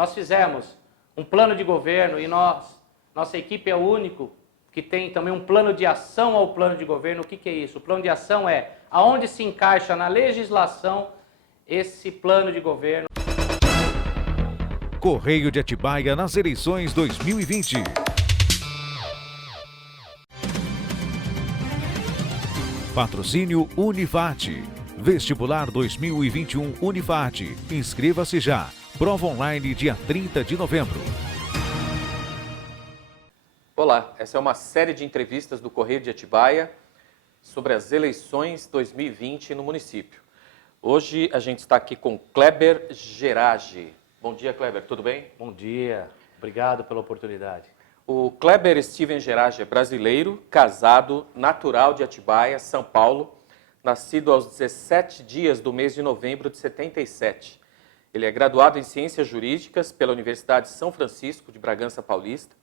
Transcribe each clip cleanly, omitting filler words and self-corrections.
Nós fizemos um plano de governo e nossa equipe é o único que tem também um plano de ação ao plano de governo. O que é isso? O plano de ação é aonde se encaixa na legislação esse plano de governo. Correio de Atibaia nas eleições 2020. Patrocínio Unifat. Vestibular 2021 Unifat. Inscreva-se já. Prova online dia 30 de novembro. Olá, essa é uma série de entrevistas do Correio de Atibaia sobre as eleições 2020 no município. Hoje a gente está aqui com Kleber Gerage. Bom dia, Kleber, tudo bem? Bom dia, obrigado pela oportunidade. O Kleber Steven Gerage é brasileiro, casado, natural de Atibaia, São Paulo, nascido aos 17 dias do mês de novembro de 77. Ele é graduado em Ciências Jurídicas pela Universidade de São Francisco de Bragança Paulista,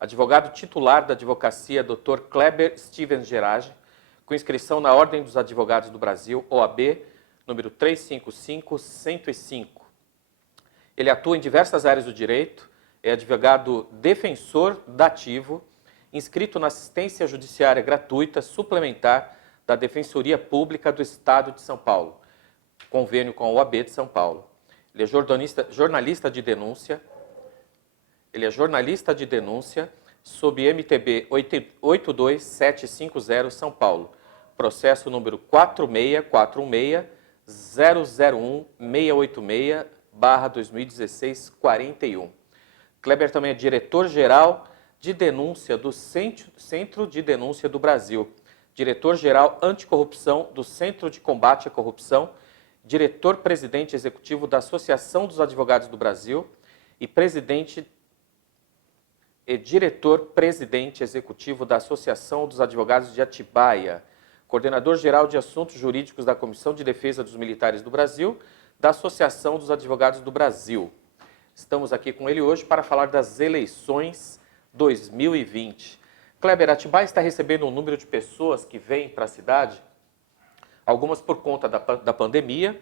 advogado titular da advocacia Dr. Kleber Steven Gerage, com inscrição na Ordem dos Advogados do Brasil, OAB, número 355-105. Ele atua em diversas áreas do direito, é advogado defensor dativo, inscrito na assistência judiciária gratuita suplementar da Defensoria Pública do Estado de São Paulo, convênio com a OAB de São Paulo. Ele é jornalista de denúncia. Ele é jornalista de denúncia sob MTB 82750 São Paulo, processo número 4641686-2016-41. Kleber também é diretor-geral de denúncia do Centro de Denúncia do Brasil, diretor-geral anticorrupção do Centro de Combate à Corrupção, diretor-presidente executivo da Associação dos Advogados do Brasil e diretor-presidente executivo da Associação dos Advogados de Atibaia, coordenador-geral de assuntos jurídicos da Comissão de Defesa dos Militares do Brasil, da Associação dos Advogados do Brasil. Estamos aqui com ele hoje para falar das eleições 2020. Kleber, Atibaia está recebendo um número de pessoas que vêm para a cidade, algumas por conta da pandemia,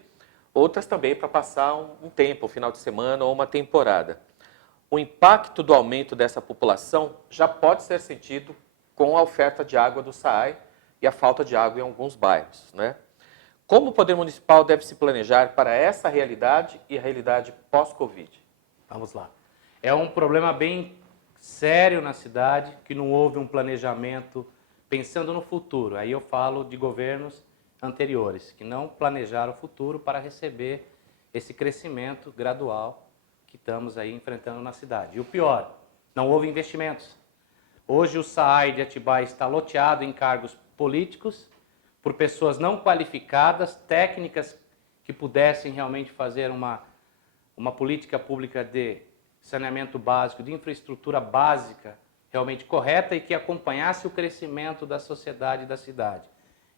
outras também para passar um tempo, um final de semana ou uma temporada. O impacto do aumento dessa população já pode ser sentido com a oferta de água do SAAI e a falta de água em alguns bairros, né? Como o Poder Municipal deve se planejar para essa realidade e a realidade pós-Covid? Vamos lá. É um problema bem sério na cidade, que não houve um planejamento pensando no futuro. Aí eu falo de governos anteriores, que não planejaram o futuro para receber esse crescimento gradual que estamos aí enfrentando na cidade. E o pior, não houve investimentos. Hoje o SAAI de Atibaia está loteado em cargos políticos por pessoas não qualificadas, técnicas que pudessem realmente fazer uma política pública de saneamento básico, de infraestrutura básica realmente correta e que acompanhasse o crescimento da sociedade e da cidade.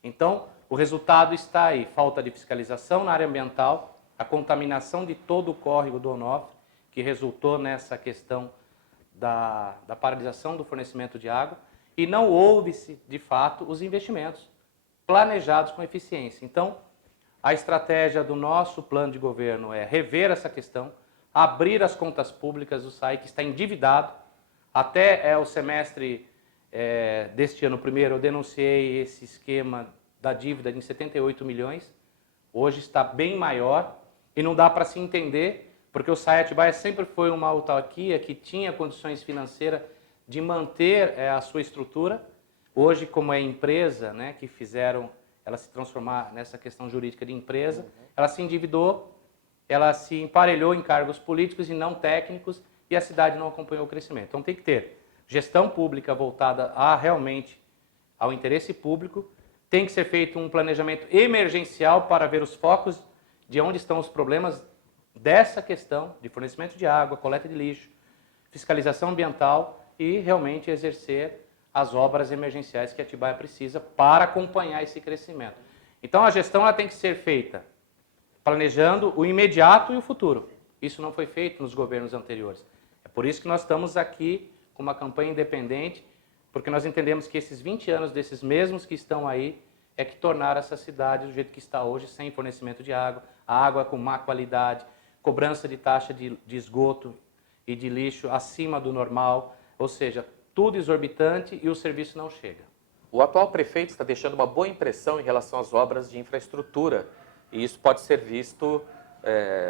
Então, o resultado está aí, falta de fiscalização na área ambiental, a contaminação de todo o córrego do Onofre, que resultou nessa questão da paralisação do fornecimento de água, e não houve-se, de fato, os investimentos planejados com eficiência. Então, a estratégia do nosso plano de governo é rever essa questão, abrir as contas públicas do SAAI, que está endividado. Até o semestre deste ano primeiro, eu denunciei esse esquema da dívida de 78 milhões. Hoje está bem maior e não dá para se entender, porque o SAAI Atibaia sempre foi uma autarquia que tinha condições financeiras de manter a sua estrutura. Hoje, como é empresa, né, que fizeram ela se transformar nessa questão jurídica de empresa, ela se endividou, ela se emparelhou em cargos políticos e não técnicos, e a cidade não acompanhou o crescimento. Então tem que ter gestão pública voltada realmente ao interesse público, tem que ser feito um planejamento emergencial para ver os focos de onde estão os problemas dessa questão de fornecimento de água, coleta de lixo, fiscalização ambiental e realmente exercer as obras emergenciais que a Atibaia precisa para acompanhar esse crescimento. Então a gestão ela tem que ser feita planejando o imediato e o futuro. Isso não foi feito nos governos anteriores. É por isso que nós estamos aqui com uma campanha independente, porque nós entendemos que esses 20 anos desses mesmos que estão aí é que tornaram essa cidade do jeito que está hoje, sem fornecimento de água, a água com má qualidade, cobrança de taxa de esgoto e de lixo acima do normal, ou seja, tudo exorbitante e o serviço não chega. O atual prefeito está deixando uma boa impressão em relação às obras de infraestrutura e isso pode ser visto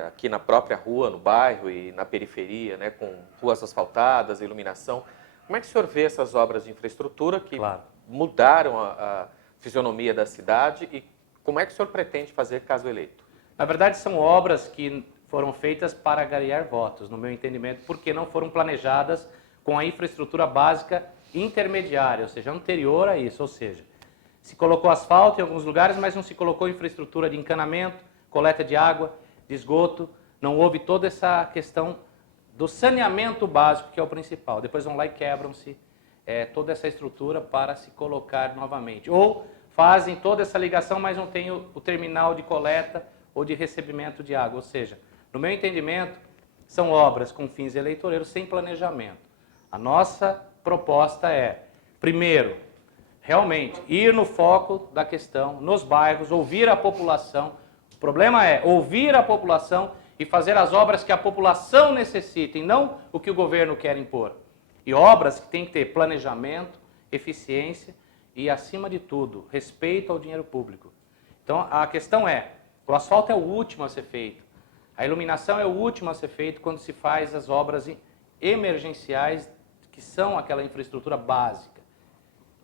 aqui na própria rua, no bairro e na periferia, né, com ruas asfaltadas, iluminação. Como é que o senhor vê essas obras de infraestrutura que mudaram a fisionomia da cidade e como é que o senhor pretende fazer caso eleito? Na verdade, são obras que foram feitas para angariar votos, no meu entendimento, porque não foram planejadas com a infraestrutura básica intermediária, ou seja, anterior a isso. Ou seja, se colocou asfalto em alguns lugares, mas não se colocou infraestrutura de encanamento, coleta de água, de esgoto, não houve toda essa questão do saneamento básico, que é o principal. Depois vão lá e quebram-se toda essa estrutura para se colocar novamente. Ou fazem toda essa ligação, mas não tem o terminal de coleta ou de recebimento de água. Ou seja, no meu entendimento, são obras com fins eleitoreiros sem planejamento. A nossa proposta é, primeiro, realmente ir no foco da questão, nos bairros, ouvir a população. O problema é ouvir a população e fazer as obras que a população necessita e não o que o governo quer impor. E obras que têm que ter planejamento, eficiência e, acima de tudo, respeito ao dinheiro público. Então, a questão é, o asfalto é o último a ser feito, a iluminação é o último a ser feito quando se faz as obras emergenciais, que são aquela infraestrutura básica.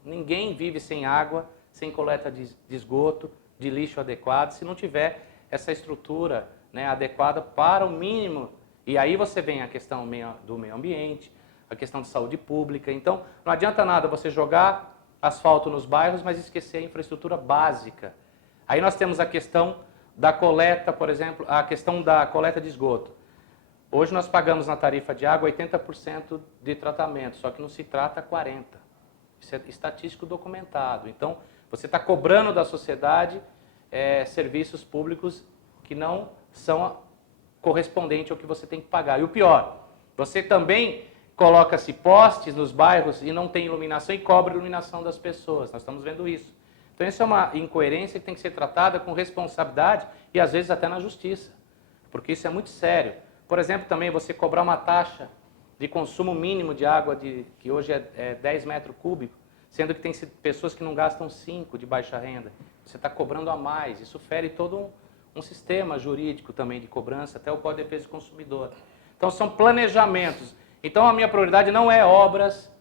Ninguém vive sem água, sem coleta de esgoto, de lixo adequado, se não tiver essa estrutura, né, adequada para o mínimo. E aí você vem a questão do meio ambiente, a questão de saúde pública. Então, não adianta nada você jogar asfalto nos bairros, mas esquecer a infraestrutura básica. Aí nós temos a questão da coleta, por exemplo, a questão da coleta de esgoto. Hoje nós pagamos na tarifa de água 80% de tratamento, só que não se trata 40%. Isso é estatístico documentado. Então, você está cobrando da sociedade serviços públicos que não são correspondentes ao que você tem que pagar. E o pior, você também coloca-se postes nos bairros e não tem iluminação e cobra a iluminação das pessoas. Nós estamos vendo isso. Então, isso é uma incoerência que tem que ser tratada com responsabilidade e, às vezes, até na justiça, porque isso é muito sério. Por exemplo, também você cobrar uma taxa de consumo mínimo de água, que hoje é 10 metros cúbicos, sendo que tem pessoas que não gastam 5 de baixa renda. Você está cobrando a mais. Isso fere todo um sistema jurídico também de cobrança, até o Código de Defesa do Consumidor. Então, são planejamentos. Então, a minha prioridade não é obras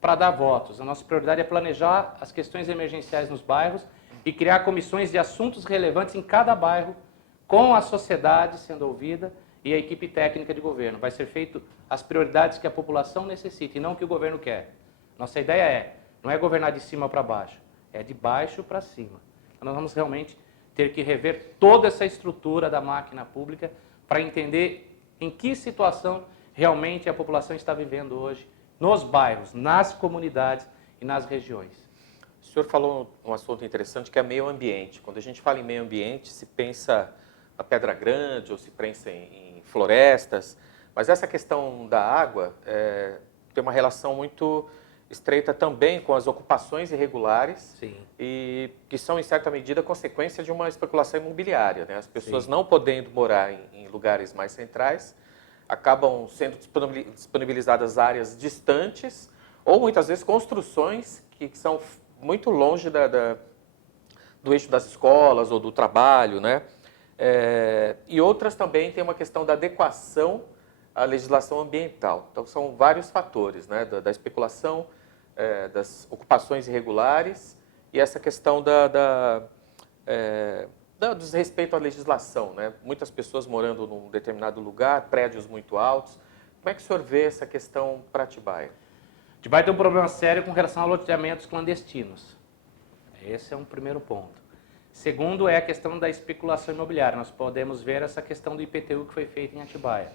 para dar votos. A nossa prioridade é planejar as questões emergenciais nos bairros e criar comissões de assuntos relevantes em cada bairro, com a sociedade sendo ouvida e a equipe técnica de governo. Vai ser feito as prioridades que a população necessita e não o que o governo quer. Nossa ideia não é governar de cima para baixo, é de baixo para cima. Então, nós vamos realmente ter que rever toda essa estrutura da máquina pública para entender em que situação realmente a população está vivendo hoje, nos bairros, nas comunidades e nas regiões. O senhor falou um assunto interessante que é meio ambiente. Quando a gente fala em meio ambiente, se pensa na Pedra Grande ou se pensa em florestas, mas essa questão da água tem uma relação muito estreita também com as ocupações irregulares. Sim. E que são, em certa medida, consequência de uma especulação imobiliária, né? As pessoas Sim. não podendo morar em lugares mais centrais, acabam sendo disponibilizadas áreas distantes ou, muitas vezes, construções que são muito longe do eixo das escolas ou do trabalho, né? E outras também têm uma questão da adequação à legislação ambiental. Então, são vários fatores, né? Da especulação, das ocupações irregulares e essa questão do desrespeito à legislação, né? Muitas pessoas morando num determinado lugar, prédios muito altos. Como é que o senhor vê essa questão para Atibaia? Atibaia tem um problema sério com relação a loteamentos clandestinos. Esse é um primeiro ponto. Segundo é a questão da especulação imobiliária. Nós podemos ver essa questão do IPTU que foi feita em Atibaia.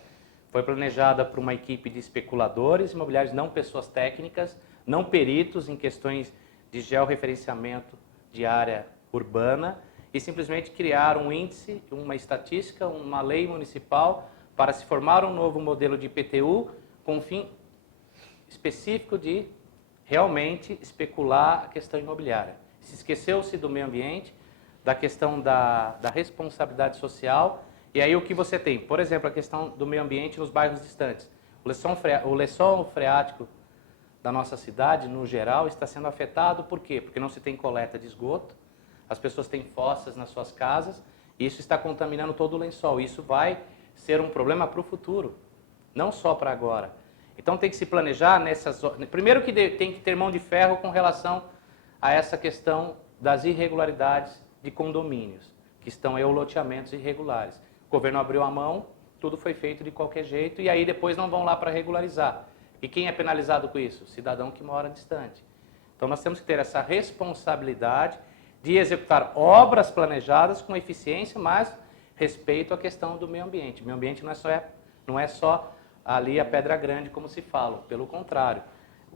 Foi planejada por uma equipe de especuladores imobiliários, não pessoas técnicas, não peritos em questões de georreferenciamento de área urbana, e simplesmente criar um índice, uma estatística, uma lei municipal para se formar um novo modelo de IPTU com um fim específico de realmente especular a questão imobiliária. Se esqueceu-se do meio ambiente, da questão da responsabilidade social E aí o que você tem? Por exemplo, a questão do meio ambiente nos bairros distantes. O lençol freático da nossa cidade, no geral, está sendo afetado por quê? Porque não se tem coleta de esgoto, as pessoas têm fossas nas suas casas, e isso está contaminando todo o lençol. Isso vai ser um problema para o futuro, não só para agora. Então tem que se planejar nessas... Primeiro que tem que ter mão de ferro com relação a essa questão das irregularidades de condomínios, que estão aí loteamentos irregulares. O governo abriu a mão, tudo foi feito de qualquer jeito, e aí depois não vão lá para regularizar. E quem é penalizado com isso? O cidadão que mora distante. Então nós temos que ter essa responsabilidade de executar obras planejadas com eficiência, mas respeito à questão do meio ambiente. O meio ambiente não é só ali a pedra grande, como se fala. Pelo contrário,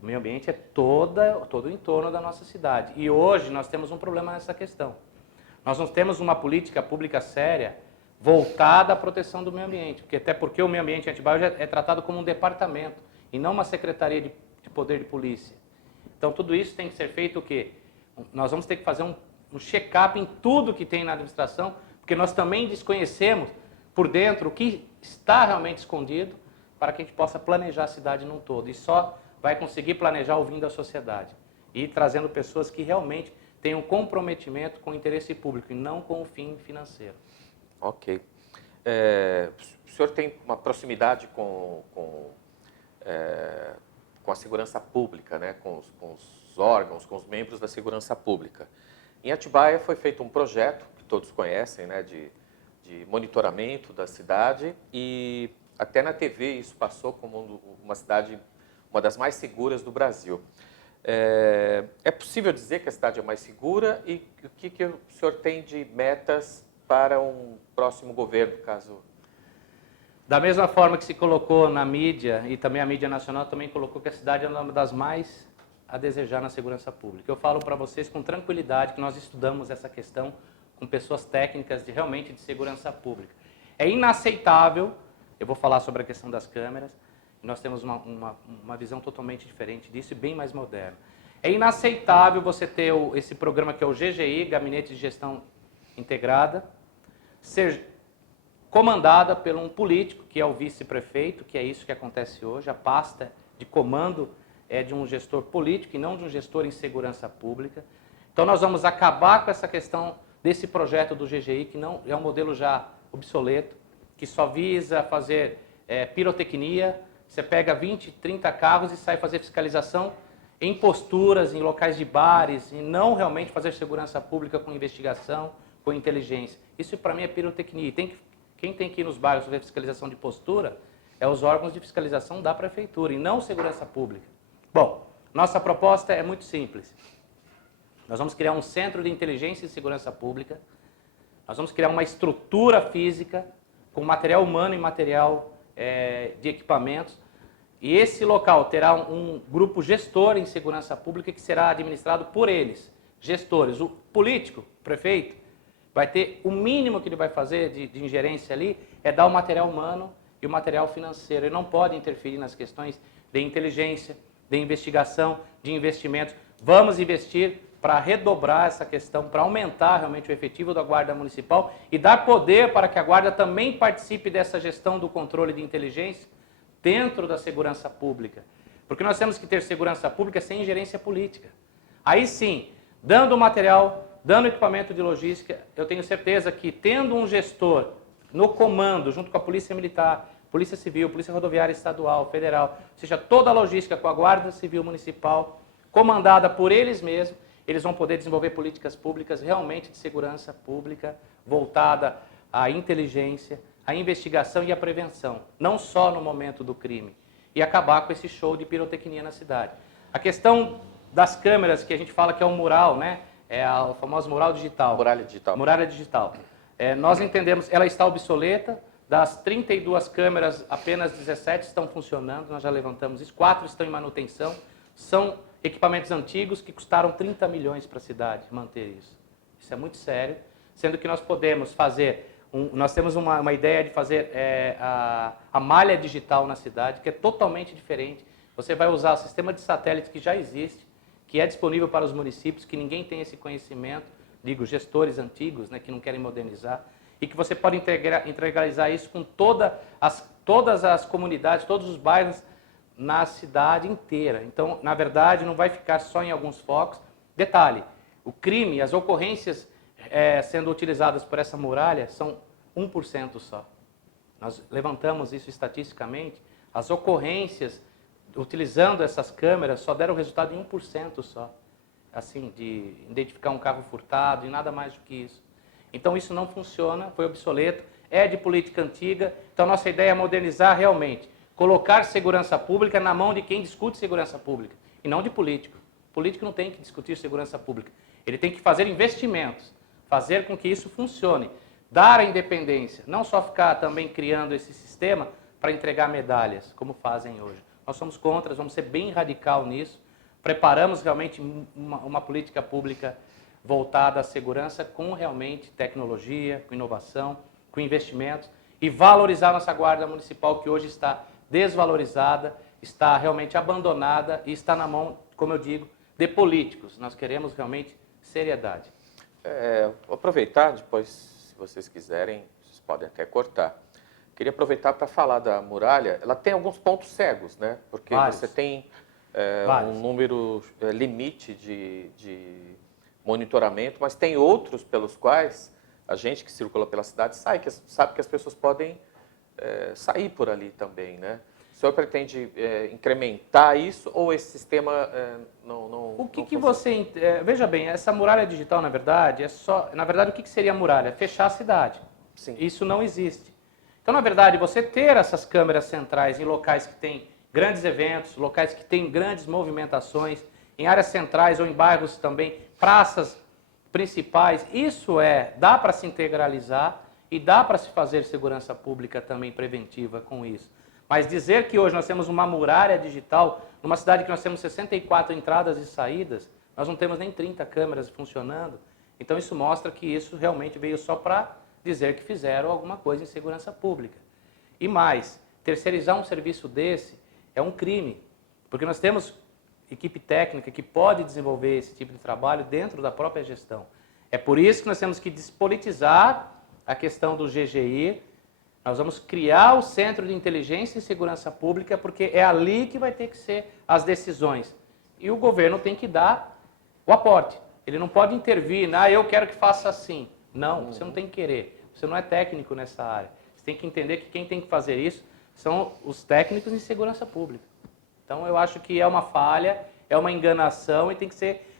o meio ambiente é todo o entorno da nossa cidade. E hoje nós temos um problema nessa questão. Nós não temos uma política pública séria voltada à proteção do meio ambiente. Até porque o meio ambiente em Atibaia hoje é tratado como um departamento e não uma secretaria de poder de polícia. Então tudo isso tem que ser feito o quê? Nós vamos ter que fazer um check-up em tudo que tem na administração, porque nós também desconhecemos por dentro o que está realmente escondido, para que a gente possa planejar a cidade num todo. E só vai conseguir planejar ouvindo a sociedade e trazendo pessoas que realmente tenham comprometimento com o interesse público e não com o fim financeiro. Ok. O senhor tem uma proximidade com a segurança pública, né? com os órgãos, com os membros da segurança pública. Em Atibaia foi feito um projeto, que todos conhecem, né? de monitoramento da cidade, e até na TV isso passou como uma cidade, uma das mais seguras do Brasil. É possível dizer que a cidade é mais segura, e o que o senhor tem de metas para um próximo governo, caso... Da mesma forma que se colocou na mídia, e também a mídia nacional também colocou que a cidade é uma das mais a desejar na segurança pública. Eu falo para vocês com tranquilidade que nós estudamos essa questão com pessoas técnicas realmente de segurança pública. É inaceitável, eu vou falar sobre a questão das câmeras, nós temos uma visão totalmente diferente disso e bem mais moderna. É inaceitável você ter esse programa que é o GGI, Gabinete de Gestão Integrada, ser comandada por um político, que é o vice-prefeito, que é isso que acontece hoje. A pasta de comando é de um gestor político e não de um gestor em segurança pública. Então nós vamos acabar com essa questão desse projeto do GGI, que não é um modelo já obsoleto, que só visa fazer pirotecnia. Você pega 20, 30 carros e sai fazer fiscalização em posturas, em locais de bares, e não realmente fazer segurança pública com investigação, com inteligência. Isso para mim é pirotecnia. Quem tem que ir nos bairros fazer fiscalização de postura é os órgãos de fiscalização da prefeitura e não segurança pública. Bom, nossa proposta é muito simples. Nós vamos criar um centro de inteligência e segurança pública, nós vamos criar uma estrutura física com material humano e material de equipamentos, e esse local terá um grupo gestor em segurança pública que será administrado por eles, gestores. O político, o prefeito, vai ter o mínimo que ele vai fazer de ingerência ali é dar o material humano e o material financeiro. Ele não pode interferir nas questões de inteligência, de investigação, de investimentos. Vamos investir para redobrar essa questão, para aumentar realmente o efetivo da Guarda Municipal e dar poder para que a Guarda também participe dessa gestão do controle de inteligência dentro da segurança pública. Porque nós temos que ter segurança pública sem ingerência política. Aí sim, dando material, dando equipamento de logística, eu tenho certeza que tendo um gestor no comando, junto com a Polícia Militar, Polícia Civil, Polícia Rodoviária Estadual, Federal, ou seja, toda a logística com a Guarda Civil Municipal, comandada por eles mesmos, eles vão poder desenvolver políticas públicas realmente de segurança pública, voltada à inteligência, à investigação e à prevenção, não só no momento do crime, e acabar com esse show de pirotecnia na cidade. A questão das câmeras, que a gente fala que é um mural, né? É o famoso mural digital. Muralha digital. Muralha digital. Nós entendemos, ela está obsoleta, das 32 câmeras, apenas 17 estão funcionando, nós já levantamos isso, 4 estão em manutenção, são equipamentos antigos que custaram 30 milhões para a cidade manter isso. Isso é muito sério, sendo que nós podemos fazer, nós temos uma ideia de fazer a malha digital na cidade, que é totalmente diferente. Você vai usar o sistema de satélite que já existe, que é disponível para os municípios, que ninguém tem esse conhecimento, digo, gestores antigos, né, que não querem modernizar, e que você pode integralizar isso com todas as comunidades, todos os bairros na cidade inteira. Então, na verdade, não vai ficar só em alguns focos. Detalhe, o crime, as ocorrências sendo utilizadas por essa muralha são 1% só. Nós levantamos isso estatisticamente. As ocorrências utilizando essas câmeras só deram resultado em 1% só. Assim, de identificar um carro furtado e nada mais do que isso. Então isso não funciona, foi obsoleto, é de política antiga. Então nossa ideia é modernizar realmente, colocar segurança pública na mão de quem discute segurança pública e não de político. O político não tem que discutir segurança pública, ele tem que fazer investimentos, fazer com que isso funcione, dar a independência, não só ficar também criando esse sistema para entregar medalhas, como fazem hoje. Nós somos contra, vamos ser bem radical nisso. Preparamos realmente uma política pública voltada à segurança com realmente tecnologia, com inovação, com investimentos e valorizar nossa Guarda Municipal, que hoje está desvalorizada, está realmente abandonada e está na mão, como eu digo, de políticos. Nós queremos realmente seriedade. Vou aproveitar, depois, se vocês quiserem, vocês podem até cortar. Queria aproveitar para falar da muralha. Ela tem alguns pontos cegos, né? Porque Vários. você tem um número limite de monitoramento, mas tem outros pelos quais a gente que circula pela cidade sabe que as pessoas podem sair por ali também, né? O senhor pretende incrementar isso ou esse sistema não O que não que funciona? você... veja bem, essa muralha digital, na verdade, Na verdade, o que seria muralha? Fechar a cidade. Sim. Isso não existe. Então, na verdade, você ter essas câmeras centrais em locais que têm grandes eventos, locais que têm grandes movimentações, em áreas centrais ou em bairros também, praças principais, isso dá para se integralizar e dá para se fazer segurança pública também preventiva com isso. Mas dizer que hoje nós temos uma muralha digital, numa cidade que nós temos 64 entradas e saídas, nós não temos nem 30 câmeras funcionando, então isso mostra que isso realmente veio só para dizer que fizeram alguma coisa em segurança pública. E mais, terceirizar um serviço desse é um crime, porque nós temos equipe técnica que pode desenvolver esse tipo de trabalho dentro da própria gestão. É por isso que nós temos que despolitizar a questão do GGI, nós vamos criar o Centro de Inteligência e Segurança Pública, porque é ali que vai ter que ser as decisões. E o governo tem que dar o aporte. Ele não pode intervir, eu quero que faça assim. Não, você não tem que querer. Você não é técnico nessa área. Você tem que entender que quem tem que fazer isso são os técnicos em segurança pública. Então, eu acho que é uma falha, é uma enganação e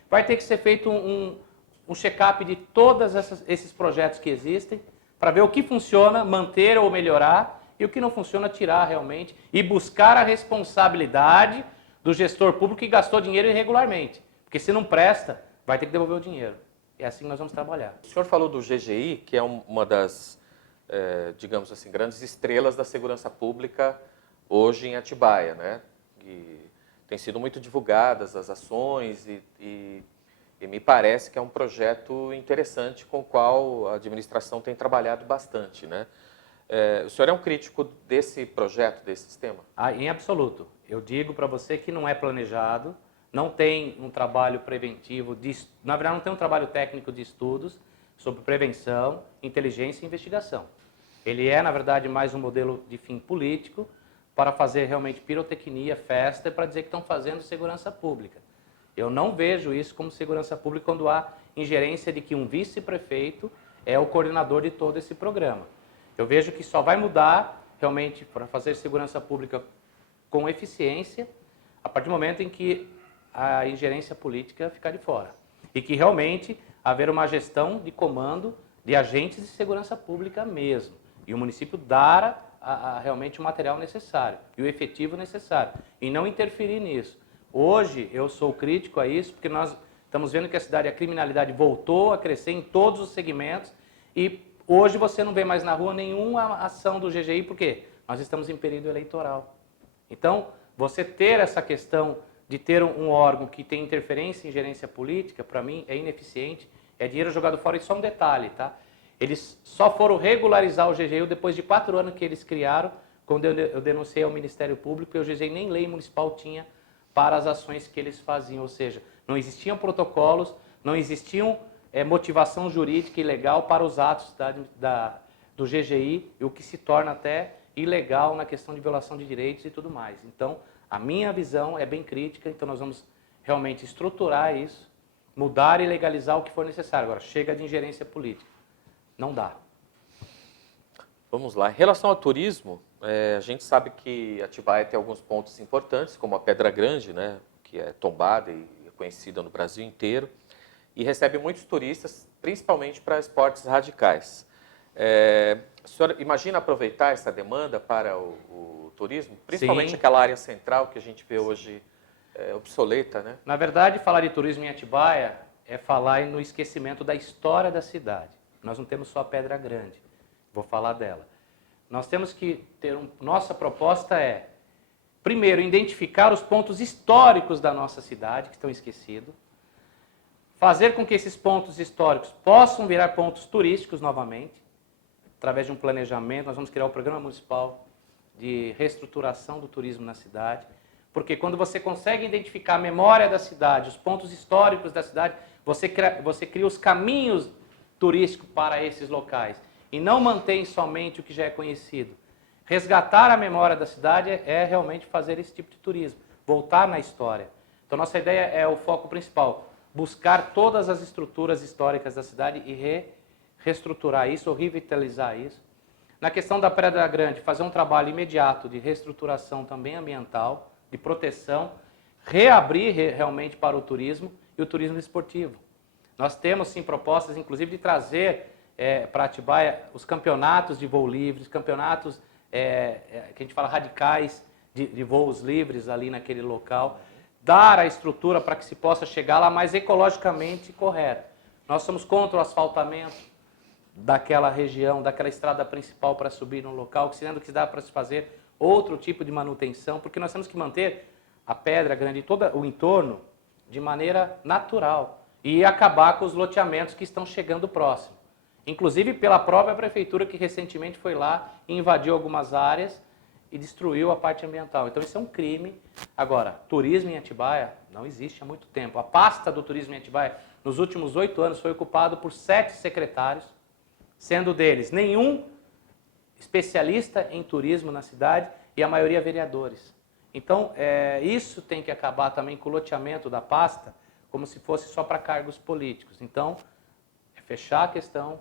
vai ter que ser feito um check-up de todos esses projetos que existem para ver o que funciona, manter ou melhorar e o que não funciona, tirar realmente e buscar a responsabilidade do gestor público que gastou dinheiro irregularmente. Porque se não presta, vai ter que devolver o dinheiro. É assim que nós vamos trabalhar. O senhor falou do GGI, que é uma das, digamos assim, grandes estrelas da segurança pública hoje em Atibaia, né? E tem sido muito divulgadas as ações e me parece que é um projeto interessante com o qual a administração tem trabalhado bastante, né? O senhor é um crítico desse projeto, desse sistema? Em absoluto. Eu digo para você que não é planejado, não tem um trabalho preventivo, na verdade não tem um trabalho técnico de estudos sobre prevenção, inteligência e investigação. Ele é, na verdade, mais um modelo de fim político para fazer realmente pirotecnia, festa, para dizer que estão fazendo segurança pública. Eu não vejo isso como segurança pública quando há ingerência de que um vice-prefeito é o coordenador de todo esse programa. Eu vejo que só vai mudar realmente para fazer segurança pública com eficiência a partir do momento em que a ingerência política ficar de fora. E que realmente haver uma gestão de comando de agentes de segurança pública mesmo. E o município dar realmente o material necessário e o efetivo necessário. E não interferir nisso. Hoje eu sou crítico a isso, porque nós estamos vendo que a criminalidade voltou a crescer em todos os segmentos e hoje você não vê mais na rua nenhuma ação do GGI, por quê? Nós estamos em período eleitoral. Então, você ter essa questão de ter um órgão que tem interferência em gerência política, para mim, é ineficiente, é dinheiro jogado fora. E só um detalhe, tá? Eles só foram regularizar o GGI depois de 4 anos que eles criaram, quando eu denunciei ao Ministério Público, e o GGI nem lei municipal tinha para as ações que eles faziam, ou seja, não existiam protocolos, não existiam motivação jurídica e legal para os atos do GGI, e o que se torna até ilegal na questão de violação de direitos e tudo mais. Então, a minha visão é bem crítica, então nós vamos realmente estruturar isso, mudar e legalizar o que for necessário. Agora, chega de ingerência política. Não dá. Vamos lá. Em relação ao turismo, a gente sabe que Atibaia tem alguns pontos importantes, como a Pedra Grande, né, que é tombada e é conhecida no Brasil inteiro, e recebe muitos turistas, principalmente para esportes radicais. O senhor imagina aproveitar essa demanda para o turismo? Principalmente Sim. aquela área central que a gente vê hoje obsoleta, né? Na verdade, falar de turismo em Atibaia é falar no esquecimento da história da cidade. Nós não temos só a Pedra Grande, vou falar dela. Nós temos que ter nossa proposta é, primeiro, identificar os pontos históricos da nossa cidade que estão esquecidos, fazer com que esses pontos históricos possam virar pontos turísticos novamente, através de um planejamento. Nós vamos criar o Programa Municipal de Reestruturação do Turismo na cidade, porque quando você consegue identificar a memória da cidade, os pontos históricos da cidade, você cria os caminhos turísticos para esses locais e não mantém somente o que já é conhecido. Resgatar a memória da cidade é realmente fazer esse tipo de turismo, voltar na história. Então, nossa ideia é o foco principal, buscar todas as estruturas históricas da cidade e reestruturar isso, ou revitalizar isso. Na questão da Pedra Grande, fazer um trabalho imediato de reestruturação também ambiental, de proteção, reabrir realmente para o turismo e o turismo esportivo. Nós temos sim propostas, inclusive, de trazer para Atibaia os campeonatos de voo livre, os campeonatos que a gente fala radicais de voos livres ali naquele local, dar a estrutura para que se possa chegar lá mais ecologicamente correto. Nós somos contra o asfaltamento daquela região, daquela estrada principal para subir no local, sendo que dá para se fazer outro tipo de manutenção, porque nós temos que manter a Pedra Grande e todo o entorno de maneira natural e acabar com os loteamentos que estão chegando próximo. Inclusive pela própria prefeitura que recentemente foi lá e invadiu algumas áreas e destruiu a parte ambiental. Então isso é um crime. Agora, turismo em Atibaia não existe há muito tempo. A pasta do turismo em Atibaia, nos últimos 8 anos, foi ocupada por 7 secretários, sendo deles nenhum especialista em turismo na cidade e a maioria vereadores. Então, isso tem que acabar também com o loteamento da pasta, como se fosse só para cargos políticos. Então, fechar a questão,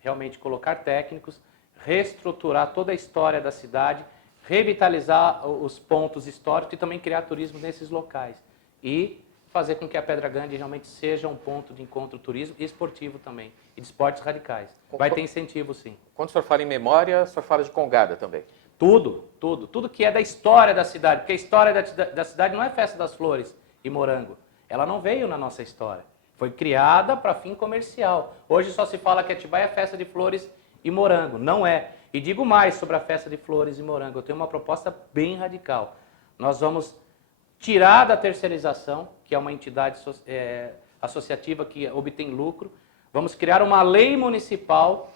realmente colocar técnicos, reestruturar toda a história da cidade, revitalizar os pontos históricos e também criar turismo nesses locais. E fazer com que a Pedra Grande realmente seja um ponto de encontro turismo e esportivo também, e de esportes radicais. Vai ter incentivo, sim. Quando o senhor fala em memória, o senhor fala de Congada também? Tudo que é da história da cidade, porque a história da cidade não é Festa das Flores e Morango. Ela não veio na nossa história. Foi criada para fim comercial. Hoje só se fala que Atibaia é festa de flores e morango. Não é. E digo mais sobre a festa de flores e morango. Eu tenho uma proposta bem radical. Nós vamos tirar da terceirização, que é uma entidade associativa que obtém lucro. Vamos criar uma lei municipal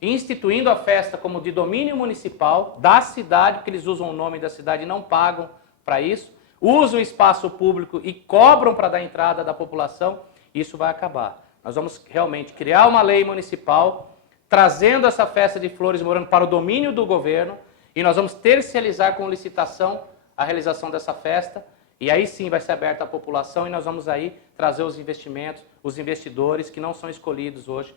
instituindo a festa como de domínio municipal da cidade, porque eles usam o nome da cidade e não pagam para isso. Usam o espaço público e cobram para dar entrada da população. Isso vai acabar. Nós vamos realmente criar uma lei municipal, trazendo essa festa de flores e morango para o domínio do governo, e nós vamos terceirizar com licitação a realização dessa festa, e aí sim vai ser aberta à população, e nós vamos aí trazer os investimentos, os investidores que não são escolhidos hoje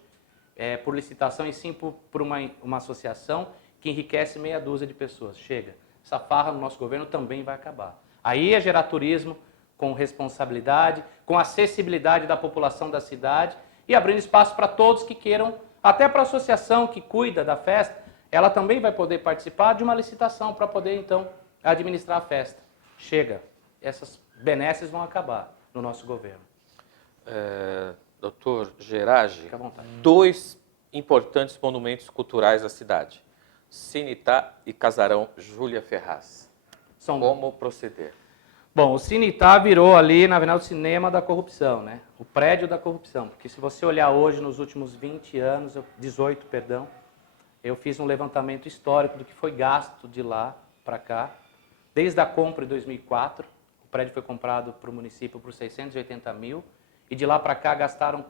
por licitação, e sim por uma associação que enriquece meia dúzia de pessoas. Chega. Essa farra no nosso governo também vai acabar. Aí é gerar turismo com responsabilidade, com acessibilidade da população da cidade e abrindo espaço para todos que queiram, até para a associação que cuida da festa, ela também vai poder participar de uma licitação para poder, então, administrar a festa. Chega. Essas benesses vão acabar no nosso governo. Doutor Gerage, Fique à vontade. 2 importantes monumentos culturais da cidade, Cinitá e Casarão Júlia Ferraz. Como proceder? Bom, o Cinitá virou ali na Avenida do Cinema da corrupção, né? O prédio da corrupção. Porque se você olhar hoje, nos últimos 20 anos, 18, perdão, eu fiz um levantamento histórico do que foi gasto de lá para cá. Desde a compra em 2004, o prédio foi comprado para o município por 680 mil, e de lá para cá gastaram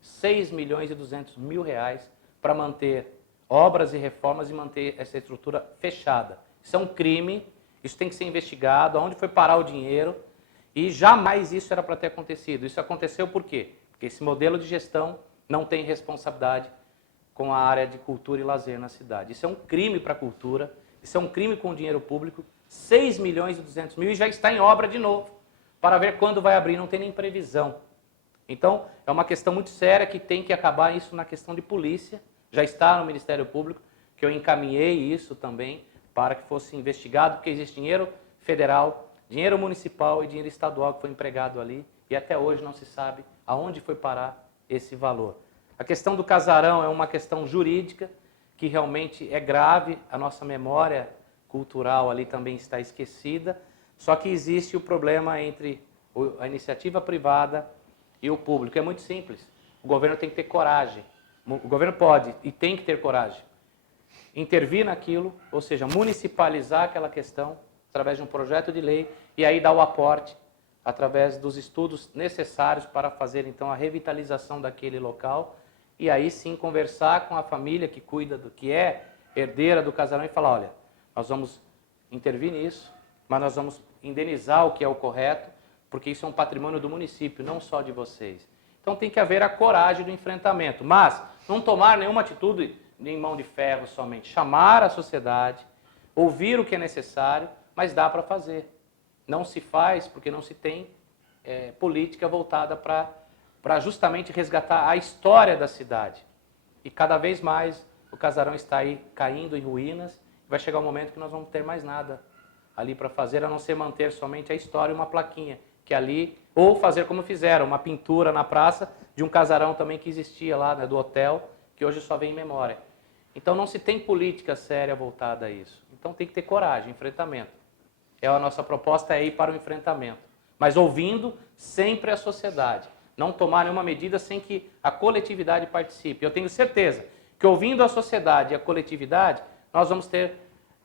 6 milhões e 200 mil reais para manter obras e reformas e manter essa estrutura fechada. Isso é um crime, isso tem que ser investigado, aonde foi parar o dinheiro, e jamais isso era para ter acontecido. Isso aconteceu por quê? Porque esse modelo de gestão não tem responsabilidade com a área de cultura e lazer na cidade. Isso é um crime para a cultura, isso é um crime com o dinheiro público, 6 milhões e 200 mil, e já está em obra de novo, para ver quando vai abrir, não tem nem previsão. Então, é uma questão muito séria que tem que acabar isso na questão de polícia, já está no Ministério Público, que eu encaminhei isso também para que fosse investigado, porque existe dinheiro federal, dinheiro municipal e dinheiro estadual que foi empregado ali, e até hoje não se sabe aonde foi parar esse valor. A questão do casarão é uma questão jurídica, que realmente é grave, a nossa memória cultural ali também está esquecida, só que existe o problema entre a iniciativa privada e o público. É muito simples, o governo tem que ter coragem, o governo pode e tem que ter coragem, intervir naquilo, ou seja, municipalizar aquela questão através de um projeto de lei e aí dar o aporte através dos estudos necessários para fazer então a revitalização daquele local e aí sim conversar com a família que cuida do que é herdeira do casarão e falar, olha, nós vamos intervir nisso, mas nós vamos indenizar o que é o correto, porque isso é um patrimônio do município, não só de vocês. Então tem que haver a coragem do enfrentamento, mas não tomar nenhuma atitude em mão de ferro somente, chamar a sociedade, ouvir o que é necessário, mas dá para fazer. Não se faz porque não se tem política voltada para justamente resgatar a história da cidade. E cada vez mais o casarão está aí caindo em ruínas, vai chegar um momento que nós vamos ter mais nada ali para fazer, a não ser manter somente a história e uma plaquinha, que ali, ou fazer como fizeram, uma pintura na praça de um casarão também que existia lá, né, do hotel, que hoje só vem em memória. Então não se tem política séria voltada a isso. Então tem que ter coragem, enfrentamento. A nossa proposta é ir para o enfrentamento, mas ouvindo sempre a sociedade. Não tomar nenhuma medida sem que a coletividade participe. Eu tenho certeza que ouvindo a sociedade e a coletividade, nós vamos ter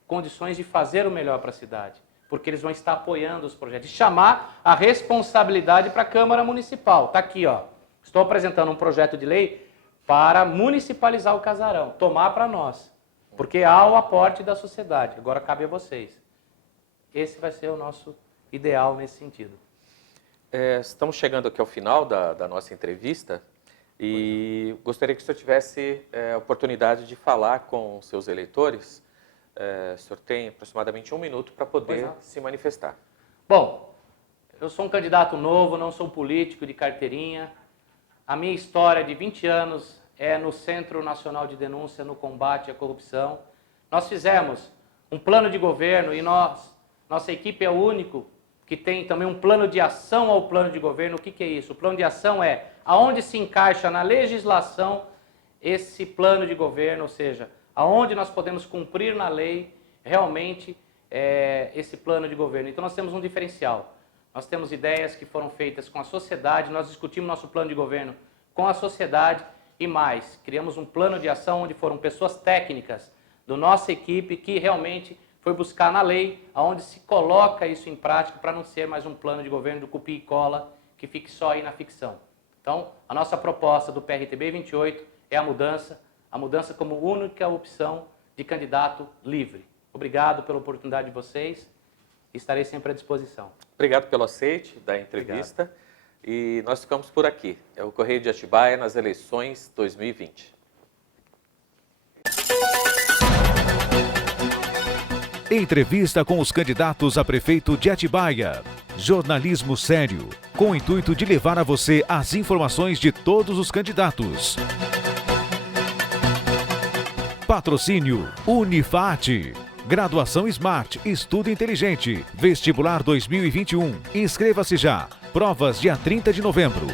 condições de fazer o melhor para a cidade, porque eles vão estar apoiando os projetos. E chamar a responsabilidade para a Câmara Municipal. Está aqui, ó. Estou apresentando um projeto de lei para municipalizar o casarão, tomar para nós, porque há o aporte da sociedade. Agora cabe a vocês. Esse vai ser o nosso ideal nesse sentido. Estamos chegando aqui ao final da nossa entrevista e gostaria que o senhor tivesse a oportunidade de falar com seus eleitores. O senhor tem aproximadamente 1 minuto para poder se manifestar. Bom, eu sou um candidato novo, não sou político de carteirinha. A minha história de 20 anos é no Centro Nacional de Denúncia no combate à corrupção. Nós fizemos um plano de governo e nossa equipe é o único que tem também um plano de ação ao plano de governo. O que é isso? O plano de ação é aonde se encaixa na legislação esse plano de governo, ou seja, aonde nós podemos cumprir na lei realmente esse plano de governo. Então nós temos um diferencial. Nós temos ideias que foram feitas com a sociedade, nós discutimos nosso plano de governo com a sociedade e mais. Criamos um plano de ação onde foram pessoas técnicas da nossa equipe que realmente foi buscar na lei aonde se coloca isso em prática para não ser mais um plano de governo do copia e cola que fique só aí na ficção. Então, a nossa proposta do PRTB 28 é a mudança como única opção de candidato livre. Obrigado pela oportunidade de vocês. Estarei sempre à disposição. Obrigado pelo aceite da entrevista. Obrigado. E nós ficamos por aqui. É o Correio de Atibaia nas eleições 2020. Entrevista com os candidatos a prefeito de Atibaia. Jornalismo sério, com o intuito de levar a você as informações de todos os candidatos. Patrocínio Unifat. Graduação Smart, Estudo Inteligente. Vestibular 2021. Inscreva-se já. Provas dia 30 de novembro.